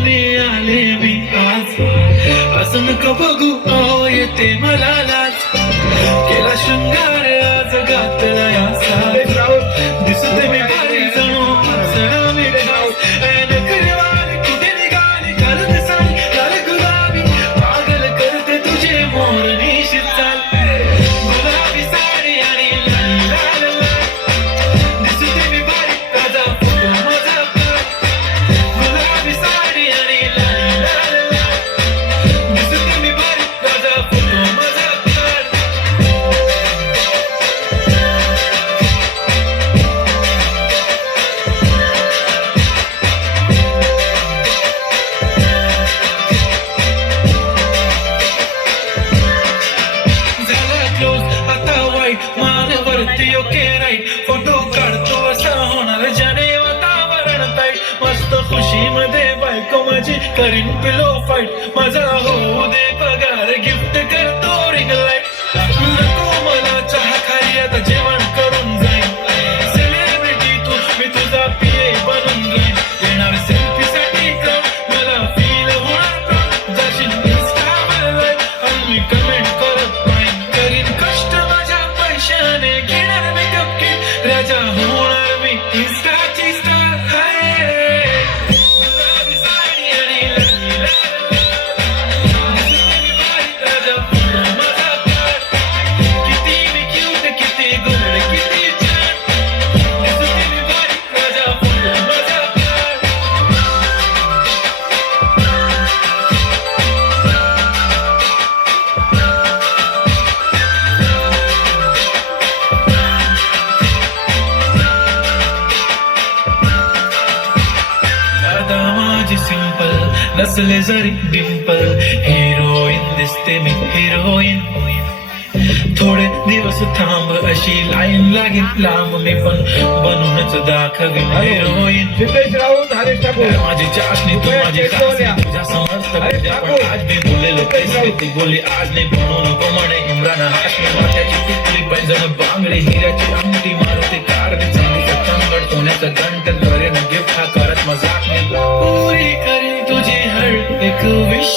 घेऊन आले मी आज. असं नका बघू अहो येते मला लाज. केला शृंगार आज घातला या साज. दिसते मी भारी जणू सणा मी खास. नखरेवाली कुठे निघाली घालत साडी लाल गुलाबी. पागल करते तुझे मोरनीशी चाल. गुलाबी साडी आणि लाल लाल लाल. दिसते मी भारी ताजा फोटो माझा काढ. गुलाबी साडी आणि लाल लाल लाल. दिसते मी भारी ताजा फोटो माझा काढ. झाला क्लोज आता वाईट मानवरती ओके राईट. फोटो काढतो असा होणार ज्याने वातावरण ताईट. मस्त खुशी मध्ये बायको माझी करीन पिलो फाईट. माझा होऊ दे पगार गिफ्ट करतो रिंग लाईट. नको मला चहा खाली आता जेवण करून जाईन. सेलिब्रिटी तू मी तुझा पिये बनून राहीन. येणार सेल्फी साठी क्रम मला फील होणार प्राऊड. जाशील इंस्टावर लाईव्ह आणि मी कमेंट करत पाहिन. करीन कष्ट माझ्या पैशाने घेणार मेकअप किट. राजा होणार मी इंस्टाची स्टार. गुलाबी साडी आणि लाल लाल लाल. दिसते मी भारी ताजा फोटो माझा काढ. किती मी क्यूट किती गोड किती छान. दिसते मी भारी ताजा फोटो माझा काढ. दादा माझी सिंपल नसले जरी डिंपल. हिरोईन दिसते मी हिरोईन. थोडे दिवस थांब अशी लाईन लागेल लांब. मी पण बनूनच दाखवीन हिरोईन. सिद्धेश राऊत, हरेश ठाकूर. माझी चाशनी तू माझी खासनी. तुझ्या समजत तुझ्या पण आज मी बोललेलो पैसे ती बोली आज नाही बनू नको म्हणे इम्रान हाशमी. वाट्याची टिकली पैंजण बांगडी हिऱ्याची अंगठी मारुती कार दे चांदीचा तंगड सोन्याचा घंट. करेन गिफ्ट हा करत मजाक मी. पुरी करेन तुझी हर एक विश.